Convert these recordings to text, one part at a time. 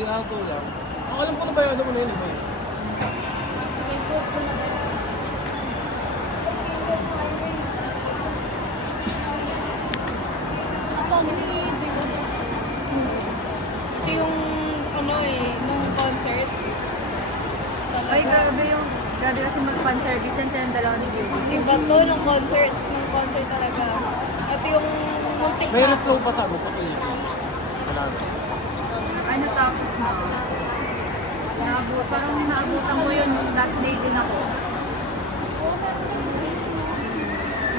Hindi ako lang. Ang alam ko na ba yun? Ano mo na yun? Iba yun. Ito yung ano nung concert. Ay, grabe kasi mag-fan service yan siya ng dalawa ni Judy. Iba to nung concert talaga. Ito yung muntik May na. reflow pa sa ano, pa kayo. Wala na. Ay, natapos na. Parang naabutan ko yun, last day din ako.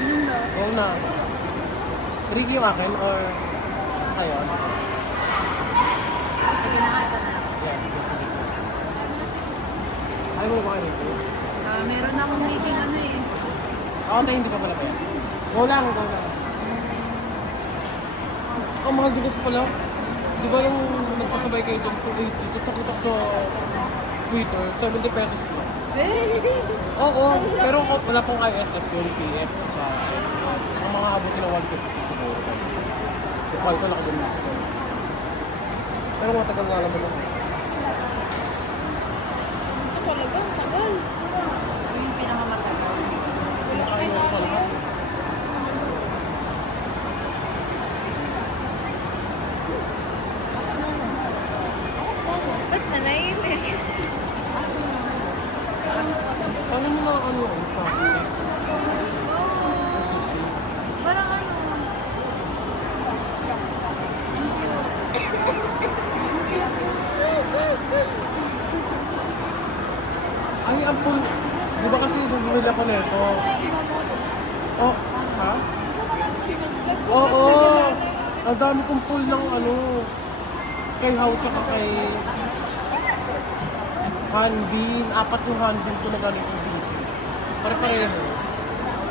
Yun yung last. Oo na. Ricky yung akin or sa'yo? Ano? Sige na nga, ito na. Ayaw mo na ba kayo Ricky? Meron akong reading ano eh. Ako tayo hindi ka pala pa. Go lang, go lang. Ang mahal dito pala. Di ba yung nagpasabay kayo dyan 280? Tapos nakita ko sa Twitter, 70 pesos lang. Oo, pero wala pong ISF yung PF sa SF. Ang mga abot na 150 siguro. Kung ito nakagamis ko. Pero matagal nga naman ako. Ito talaga, tagal. Ito yung pinakamatagal. Pinakain mo sa lahat. Ba't nanahimik? Paano mo na ano ang plastic? Parang ano. Ay, ang pool. Di ba kasi bumili ako nito? Oh, ha? Oo. Ang dami kong pool ng ano. Kay How tsaka kay Hanbin. 4 yung Hanbin ko na galing yung DC. Pare-pareho.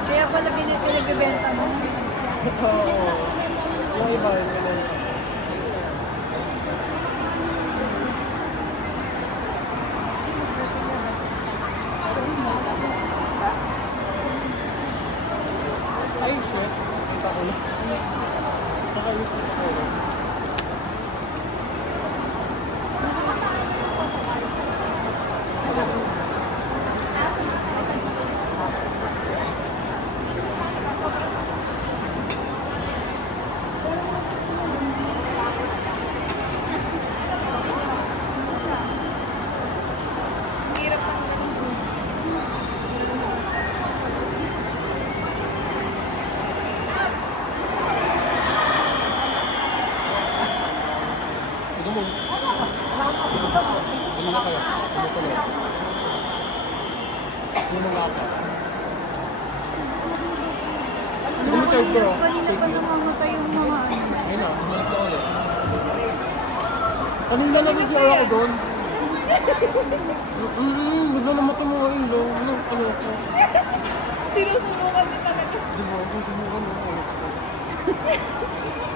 Kaya pala pinagbibenta mo. Oo. Yung iba yun ganun. Ay, shit. Kita ko na. Nakayos ko pa ko. Hirap ang ganun. Tignan mo. Ano na kayo? Ano ko na? Ano nang lata? Limited bro. Kanina pa namamatay yung mga ano. Ayun na, bumalik na ulit. Kanina na rin ako doon. Bigla na mata mga ilong. Ano ko? Sinusubukan din talaga. Di ba? Kung subukan mo ulit ko.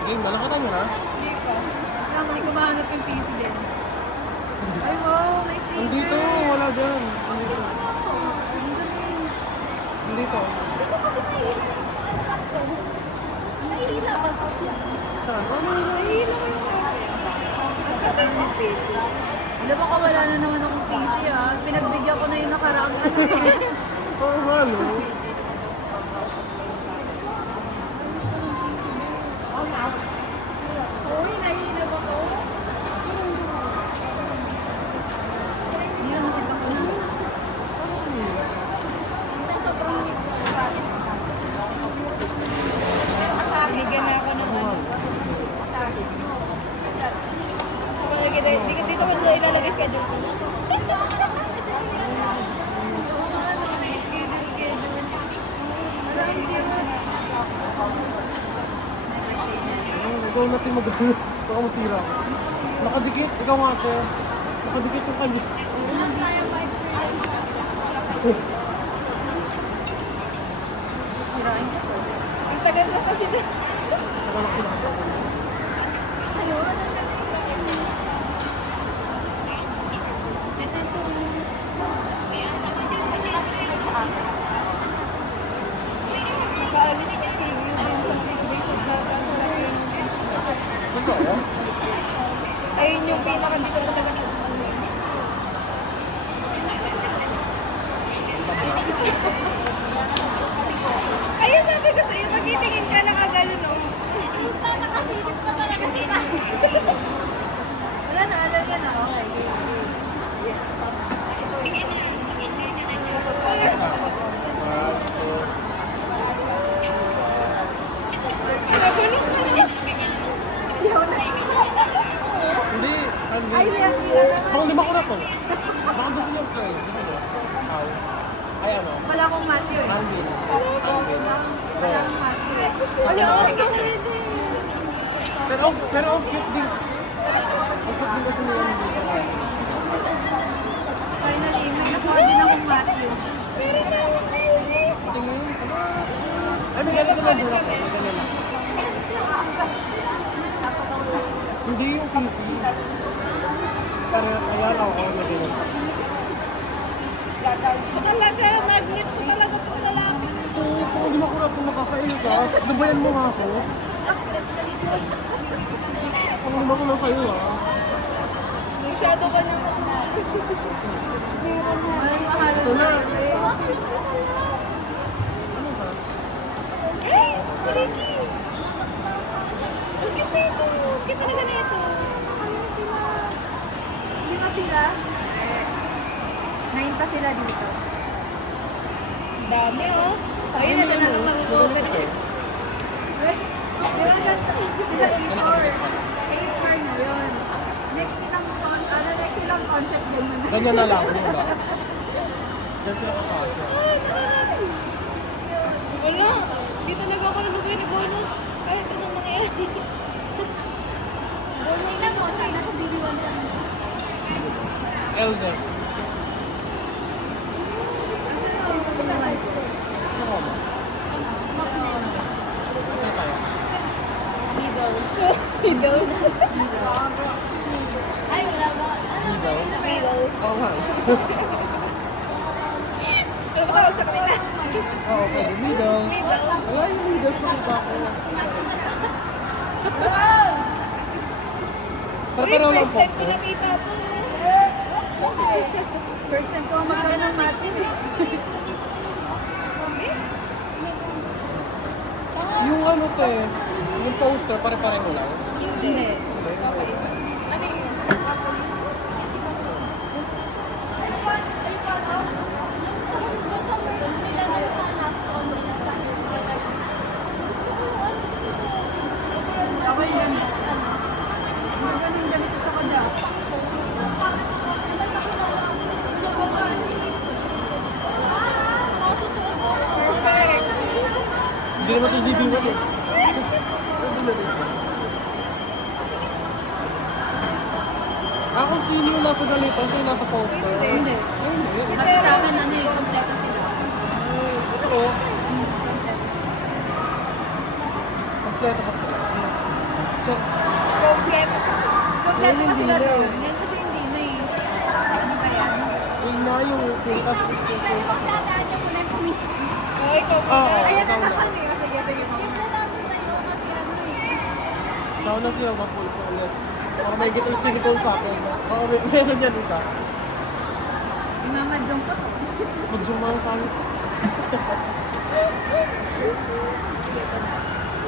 Game na, nakita nyo na? Hindi pa. Kaya mali ko mahanap yung PC din. Ay wow, may sticker. Nandito, wala dyan. Nandito. Nandito. Nahihila ba ito? Saan? Ano? Nahihila ko yung Saan yung PC? Alam mo, wala na naman akong PC ah. Pinagbigyan ko na yung nakaraang ano. Oo nga, no? Uy, nahihila ba ito? Yan, nakita ko na. Sobrang Binigyan na ako ng ano. Dito ko nila ilalagay schedule ko. Ikaw natin mag-ano. Baka masira. Nakadikit. Ikaw nga ako. Nakadikit yung kanya. sirain ko to. Ang tagal na kasi din. Nakalak sila. Ayun, ang ganda. Ito yung Paalis ko si View din sa sick days of Bata. Totoo? Ayun yung pinaka dito talaga Nakahilip pa talaga sila. Wala na, alam ka na. Okay, game. Siyaw na. Hindi. Ay, siya naman. Baka lima ko na to. Baka gusto niyo try. Gusto niyo? How? Ay ano? Wala akong Matthew eh. Alvin. Wala akong Matthew eh. Wala akong Matthew. Pero ang cute din. Ang cute din kasi nila hindi ko kaya. Finally, may nakuha din akong Matthew. Tingin. Ay, may ganito na dura ko. Ganyan lang. Hindi yung PC. Pero ayan ako na din. Talaga, magnet ko talaga po lalaki. Oo, kung di makulat kung nakakainis ha. Lubayan mo nga ako. Kung lima ko na sa'yo ha. Masyado ka naman. Ay, mahal. Ito na. Ay, Ricky! Ang cute na ito. Cute talaga na ito. Ayun sila. Lima sila. 9 pa sila dito. Dami oh. Ayun na na mag-open. Wait, di ba ganito? Sila A4. A4 na yun. Next ilang concept din naman. Ganyan na lang, di ba? Diyan sila kakasya. Wala. Di talaga ako nalugay ni Gono. Kahit anong mangyayari. Gono na mo. Sana sa BB1 na. Eldest. Ano ba? Ano kaya? Needles. Needles. Ay, wala ba? Needles? Needles. Oo nga. Ano ba tawag sa kanila? Oo, pwede. Needles. Wala yung needles sa mukha ko. Pero lang First po. time ko nakita to. First time ko magkaroon ng Matthew eh. Yung ano to eh, yung poster, pare-pareho lang. Hindi. Ano yun? Ako yung ganit. Mga ganun damit ito ko dyan. Hindi naman to ZB1 eh. Kung sino yung nasa ganito, sino yung nasa poster? Hindi. Ay, hindi. Kasi sa akin ano eh, kompleto sila. Ito oh. Kompleto pa sila. Check. Kompleto. Kompleto Ngayon kasi hindi sila na doon. eh. Ngayon kasi hindi na eh. Ano ba yan? Yun na yung pintas. Ay, ikaw Oo. muna. Ayan ikaw na na. naman eh. Sige, sige. Sauna siya, mapul ko ulit. Baka may gitol sa akin. Baka meron yan isa. Imamadyong ko. Mag-zoom tayo. Dito na.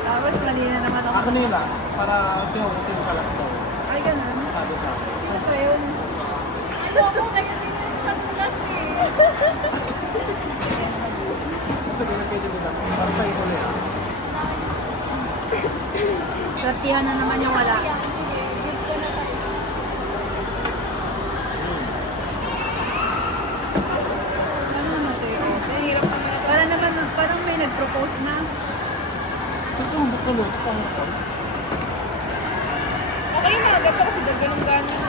Tapos mali na naman ako. Ako na yung last. Para sino kasi yung sa last daw. Ay, ganun. Sabi sa akin. Sino ba yun? Ano ako kaya din yung chat eh. Kasi di na pwede nila. Para sa ito na yan. Sortihan na naman yung wala. Sige, give ko na tayo. Ano naman ito yun? Nahihirap ka na. Para naman, parang may nag-propose na. Ito yung bukulot. Pangakon. Okay na, ganito kasi gaganong gano'n.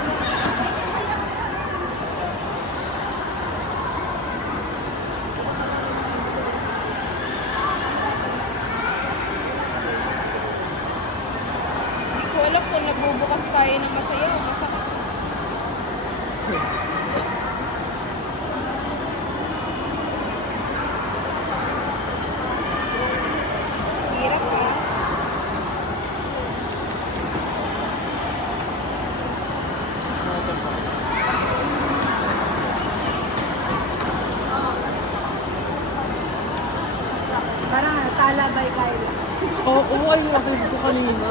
Hindi ko alam kung nagbubukas tayo ng masaya o masakit. Hirap eh. Parang talabay kayo. Oo, ay yung assist ko kanina.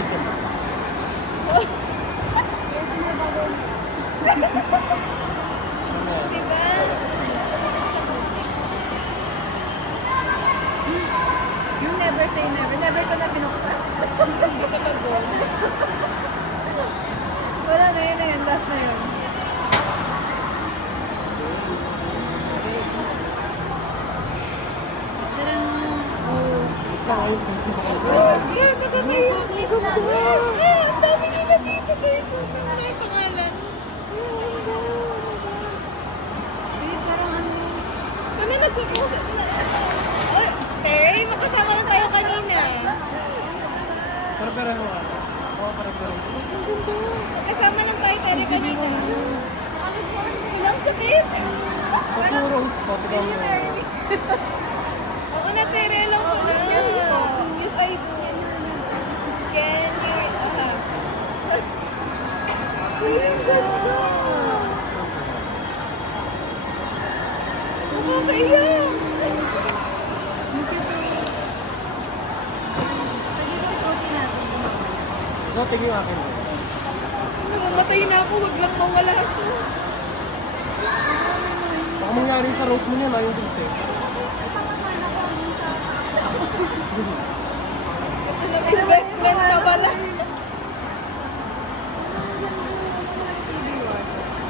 Isa ba? Ito na bago. Diba? Yung never say never. Never ko na pinuksan. Wala na yun na yun. Last na yun. Kakain kung sino kayo. Yeah, nakakayo. Ang dami nila dito guys. Ang dami na yung pangalan. Parang ano. Ano nagpo-post? Terry, magkasama na tayo kanina. Pero ano nga? Oo, pero. Magkasama lang tayo Terry kanina. Walang sakit. Puro po, tignan mo. Oo na Terry, alam ko na. Yes po. Yes, I do. Can you? Uy, ang ganda. Nakakaiyak. Ang cute to. Pwede ba isuotin natin? So, tingin yung akin. Namamatay na ako, wag lang mawala ako. Baka mangyari sa rose mo niyan, yung susi. Ito na investment na pala.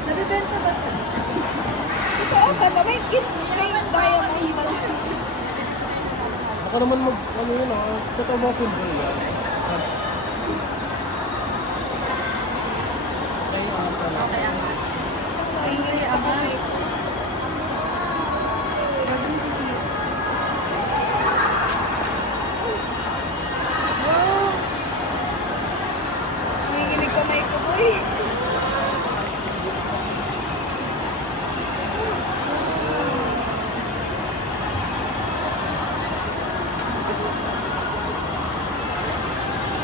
Nabibenta ba ito? Totoo ba? May diamond pa. Baka naman ano yun totoo ba silver yan? Ay, pala. Nahingi ako eh. Nanginginig kamay ko, boy.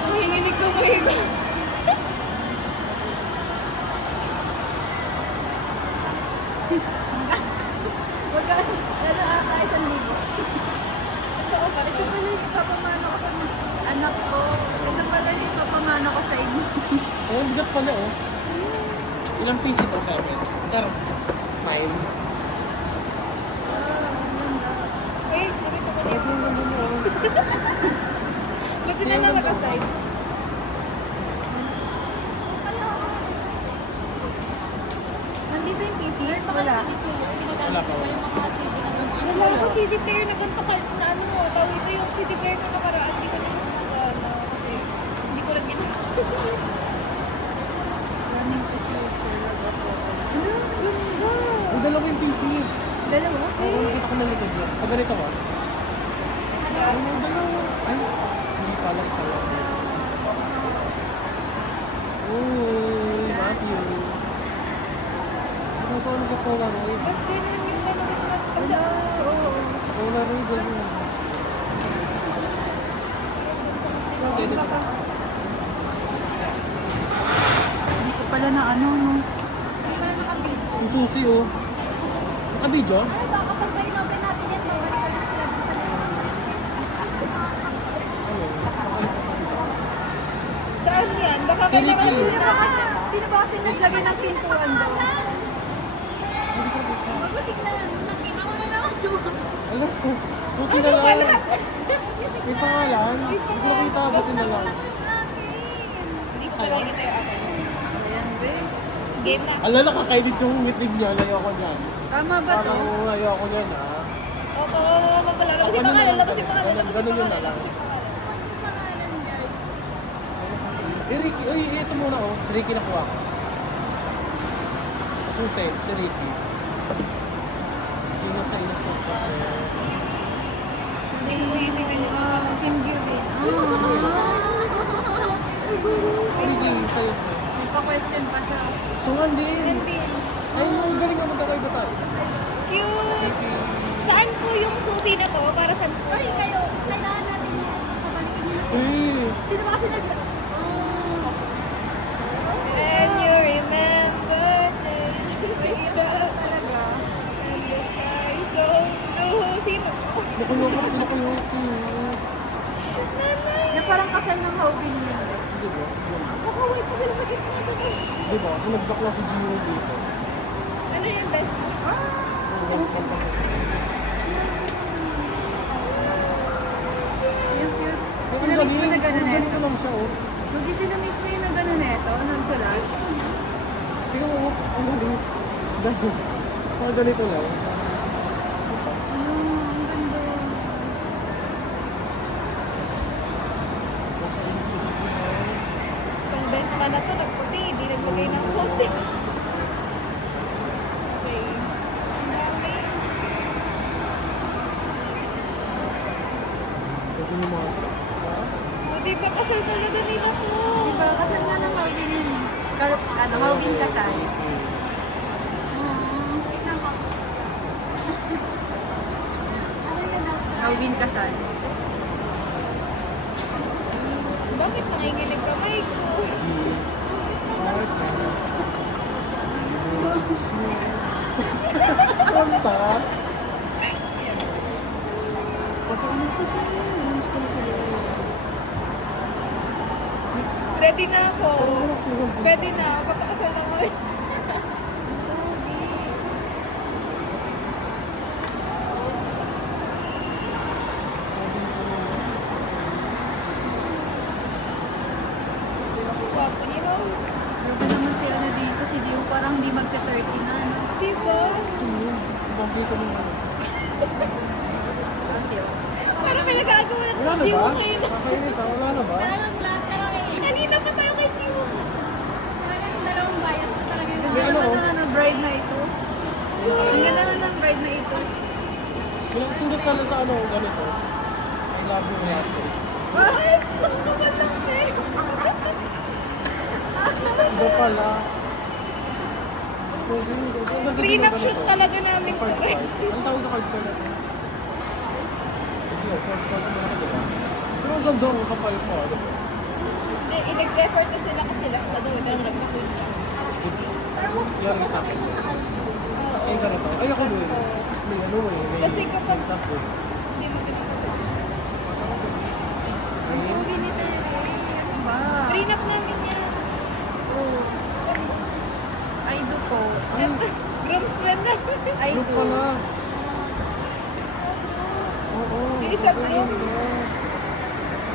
Nanginginig kamay ko. Magkano? Lalo ata 1,000. Totoo ba? Ito pala yung papamana ko sa anak ko. Ito pala yung papamana ko sa inyo. Oh, bigat pala Ilang piece ito sa akin? Charot. 9. Wait, nakita ko na Bakit yung ganda niyo? Buti na lang nakaside. Nandito yung PC? Wala. Wala pa. Wala ko CD player na ganito na ano, tawag ito yung CD player na nakaraan. Hindi ko na siya nagano kasi hindi ko lang ginagawa. Running to future. Ano? Ganda! Ang dalawa yung PC. Dalawa? Oo, nakita ko na likod yan. Pag ganito ba? Ay, yung dalawa. Ay, hindi pala isa lang. Uy, Matthew. Ano ko ano sa Polaroid? Ba't ganyan yung ano? Wala. Oo. Polaroid, ganyan. Pwede ba? Hindi ko pala na ano, no. Yung susi, oh. Naka-video? Ano ba? Kapag may inopen natin yan, bawal pa lang sila dito na. Ano? Saan yan? Baka Sili kailangan Q. Sino ba kasi naglagay ng pintuan doon? Hindi ko kita. Mabutik na. Nakita mo na naman yun. Alam ko. Buti na lang. May pangalan. Hindi ko nakita. Buti na lang. Hindi ko pala kita yung akin. Ayan, be. Game na. Alam, nakakainis yung meeting niya. Layo ko dyan. Tama ba to? Parang layo ko dyan, ha? Oo, labas yung pangalan, labas yung pangalan, labas yung Ganun yun na pangalan, lang. labas yung pangalan. Ricky, uy, ito muna, oh. Ricky nakuha ko. Susi, si Ricky. Sino sa inyo sa susi? Kim Giving. Ricky, sa'yo. Nagpa-question pa siya. Sungan din. Sendin. Ay, galing naman tayo ba tayo? Cute! Saan po yung susi na to? Para saan po? Ay, kayo, kailangan natin pabalikin nyo na. Uy, Sino ba kasi nag... nag-bakla si Gino dito. Ano yung best mo? Ang best friend kasi. Yung cute. Ang Sila mismo galing, na gano'n ang neto. ganito lang siya, oh. Lugi sila mismo yung na gano'n neto, nagsulat. Tingnan mo, ang galing. Dahil, mga ganito lang. Ang ganda. Itong best man na to, nagputi. Hindi naglagay ng puti. Okay. Ang dami. Pwede mo mga... Buti pa kasal talaga nila to. Di ba, kasal nga ng Calvin yun eh. Calvin kasal. Tignan ko. Calvin kasal. Bakit nanginginig kamay ko? Pronta? Ready na ako. Ready na ako. Kapakasal na ako. Gwapo niya, no? Grabe naman si ano dito, si Gio parang di magka-30 na, no? Diba? Bagay ko naman. Parang may nagagawa na Wala ng na Jiwo ba? kayo. Nakainis, ah. Wala na ba? Kanina pa tayo kay Jiwo. Dalawang bias ko talaga yung May ano, ganda naman ng bride na ito. Ang ganda naman ng bride na ito. Pinakasundot sa ano, ganito. I love you, Rachel. Ay! Ang kapal ng face! Iba pala. Pwede, Prenup shoot talaga namin to. Ang tawag sa culture na ito? Sige, first card mo na diba? Pero ang ganda, ang kapal pa. Diba? Hindi, nag-effort na sila kasi last na doon. Pero nagpakuntas. Yan yung sa akin. Yung ganito. Ay, ako doon. May ano eh. May Kasi kapag- tas doon. Hindi mo pinapagod. Ang movie ni Tere, ano ba? Prenup namin yan. Oh. I do po. Groomsmen na. I Group do. pala. Oo. May isang Ay, group. ganda.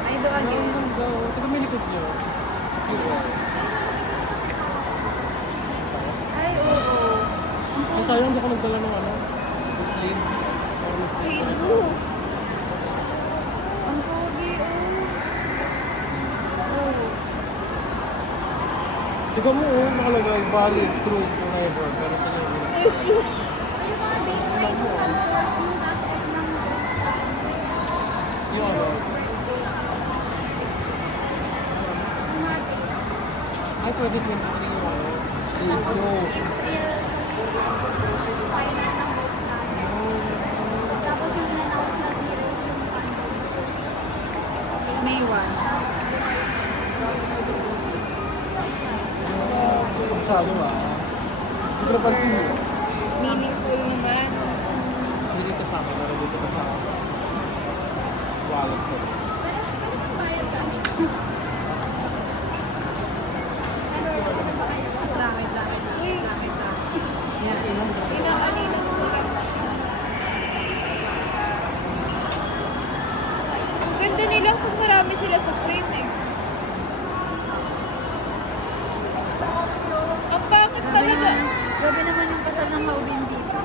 I do Ang again. ganda. Oh. Tika, may likod niyo. Diba? Ay, oo. Ay, sayang, hindi ako nagdala ng ano. Muslim. Or Muslim. Ay, no. Ang pogi, oh. Oh. Tika mo, oh, nakalagay valid, true, forever. Pero sa iyo, Ay, sus. yung ano. Ay, 2023 yung ano. Yung Tapos yung in-announce na heroes yung May 1. Masyado siguro pansin mo. Meaningful naman. Hindi dito sa akin, pero dito sa wallet ko. Uy, inaanina mo lang. Ang ganda nila kung marami sila sa frame eh. Ang pangit talaga. Grabe naman yung kasal ng Maubin dito.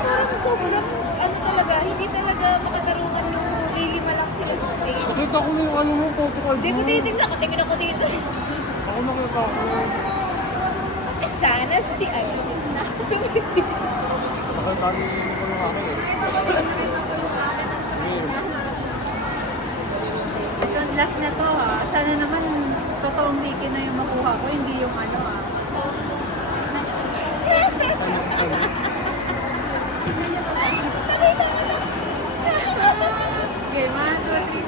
Parang sa sobrang, ano talaga, hindi talaga makatarungan yung lilima lang sila sa stage. Nakita ko na yung ano mo, photo card mo. Hindi ko tinitingnan ko, tingin ako dito. Ako nakita ko. Sana si ano, sumisi. Nakita ko yung akin eh. Ito, last na to ha. Sana naman totoong Ricky na yung makuha ko, hindi yung ano ha. Okay, 1, 2, 3.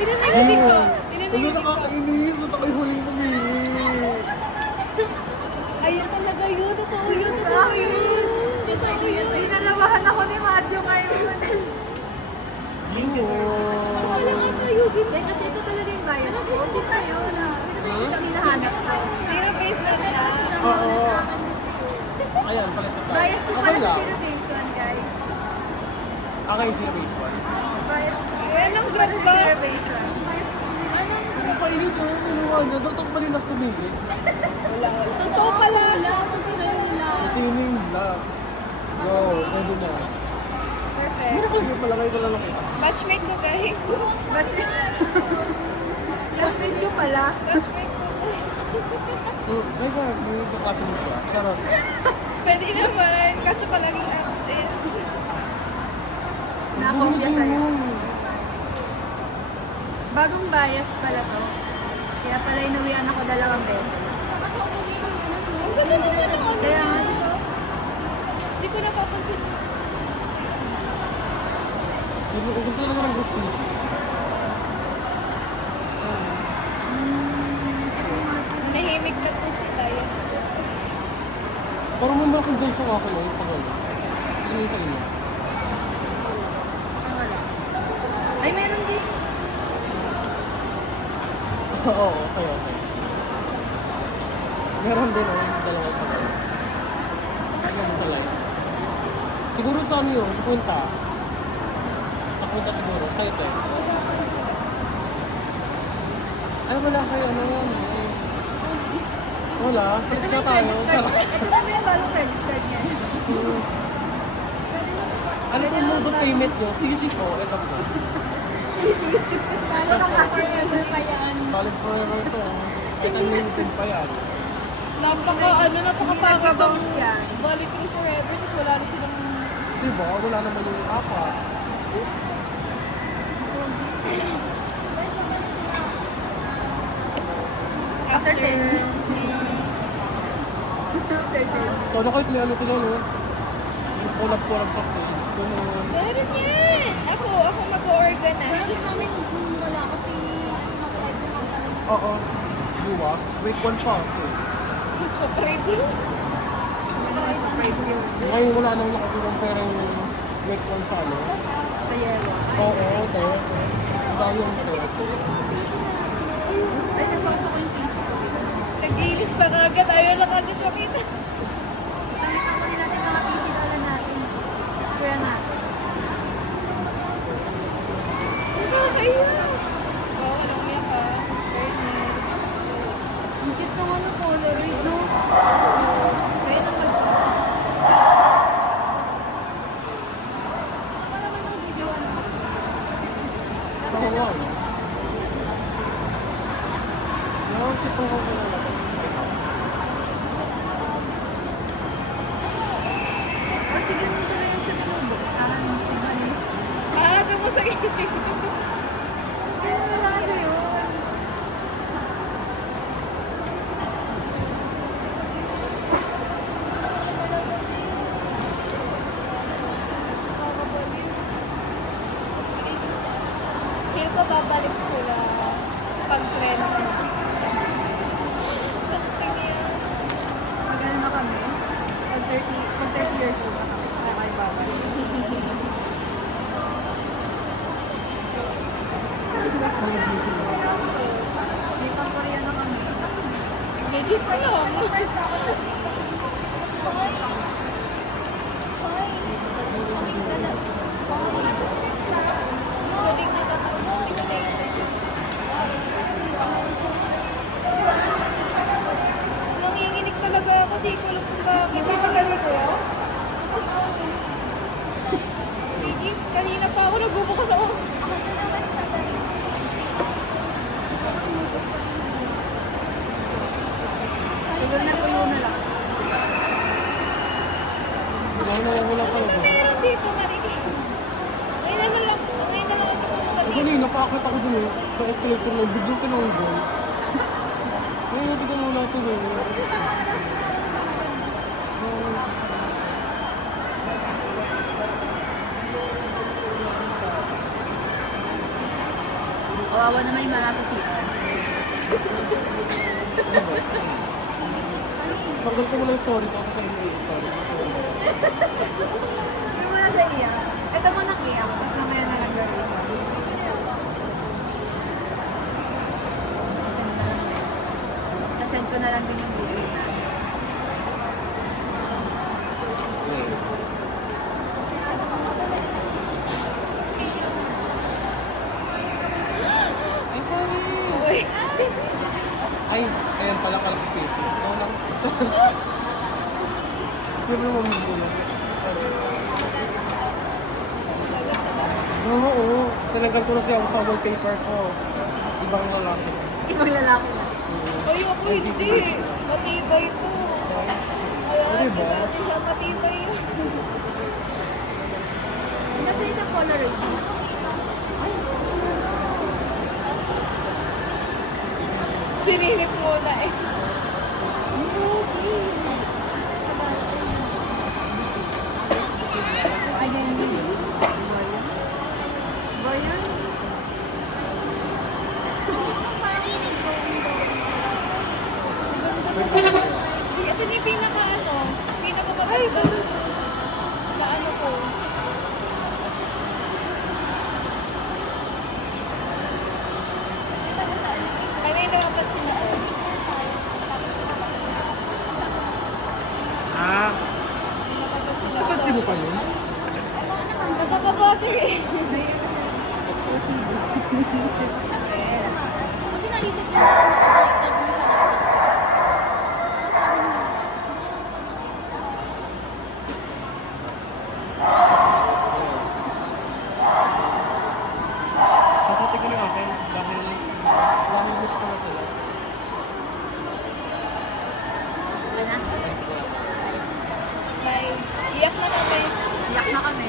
Pinanimitig ko. Ano Pinanimitig ko. nakakainis? Ito kayo huli ko Ayun talaga yun. Totoo yun. Totoo yun. Totoo yun. Pinalabahan ako ni Matthew ngayon. Thank you, girl. Wala nga pa, Eugene. Hindi, kasi ito talaga yung bias ko. Sino tayo? Wala. Sino ba yung isang hinahanap ko? Zero base na siya. Oo. Ayan, palit na tayo. Bias ko Okay pala lang. si Zero Base 1, guys. Okay, zero base one. Bias. Anong drug ba? Zero Base 1. Ano kayo siya? Kinuha niya. Dapat pa rin ako tumigil. Totoo pala. Kasi yun yung last. Go, pwede na. Perfect. Hindi ko pala kayo pala lang kita. Batchmate ko, guys. Classmate ko pala. Batchmate ko. May ka, may kaklase mo siya. Charot. Pwede naman, kaso palaging absent. Nakopya sa'yo. Bagong bias pala to. Kaya pala inuwian ako 2 beses. Ang ganda naman ng ano. Kaya nga, Hindi ko napapansin. Gusto lang ng group PC. Nahimik na po si Bias ko. Parang may mga kung sa akin yung pag ano. Tingnan yung sa inyo. wala. Ay, meron din. Oo, sa'yo. Okay. Meron din yung dalawa pa tayo. Tingnan mo sa live. Siguro sa ano yun, sa kwintas. Sa kwintas siguro, sa ito eh. Ay, wala kayo ano yun eh. Wala, Ito tapos na na yung tayo. credit card. Charot. Ito na ba yung bagong credit card niya? Ano yung mode of payment nyo? Sisi po, ito po. Sisi. Paano ka forever pa yan? Valid forever to. At unlimited pa yan. Napakapagod ng Bounce yan. Volleying forever, tapos wala na silang... Diba? Wala naman yung apat. After 10. After 10. Todo kahit may ano sila, no? Yung collab-collab sa stage. Ganun. Meron yan! Ako mag-organize. Oo. Buwa. Week 1 pa. Mas ma-pride yun. Ngayon wala nang nakakulang pera yung week 1 pa, no? Sa yellow. Oo, te. Dahil yung te. Ay, nabasa ko yung PC ko. Nag-ilis na kagad. Ayaw na kagad makita. Nakita ko nila yung mga PC dala natin. Pura natin. Nakakaya. Oo, walang umiyak ka. Fairness. Ang cute ng ano, Polaroid, no? Kaya naman. Saka naman ng video, ano? Nakakuha, no? Yung tipong ko na lang. Kasi ganun ko na yung siya pinabuksan. Maaga mo sa gilid. Ganun na lang kasi yun. Feel ko babalik sila pag trend. Pag ano na kami, pag 30 years old na kami, saka kayo babalik. May pang-Korea na kami. Legit pa lang. Galing na nanginginig talaga ako, di ko alam kung bakit. Di ba ko? Legit, kanina pa ako nagbubukas ako. Siguro natuyo na lang. Dahil nawawala ka na. Meron dito, Mariki. Ngayon naman lang ito pumunta dito. Kanina, paakit ako dun eh. Sa escalator na, biglang tinanggol. Ngayon, kita mo na ito eh. Kawawa naman yung mga nasa CR. Tanggal ko muna yung story ko kasi sa inyo yung story. Hindi mo na siya iyak. Ito mo nang iyak, tapos mamaya na lang gawin. Send ko na lang din yung video na. Ay, sorry. Uy. Ay, ayan pala clarification. Ikaw lang. Hindi mo naman magulang. Oo. Tinanggal ko na siya sa wallpaper ko. Ibang lalaki. Ibang lalaki na. Ay, ako hindi. Matibay to. Di ba? Siya matibay yun. Nasa isang Polaroid. Ay, Sininip muna eh. Ayan yun. Ba yan? Ito na yung pinaka ano. Pinaka maganda. Na ano ko. Ay, may nakapansin ako. Ah, Nakapansin ako. napansin mo pa yun? Magkakabutter eh. Proceed. Buti naisip niya na nakabaliktad mo sa laptop. Ano sabi niyo? Sasati ko yung akin dahil miss ko na sila. Bye. Iyak na kami. Iyak na kami.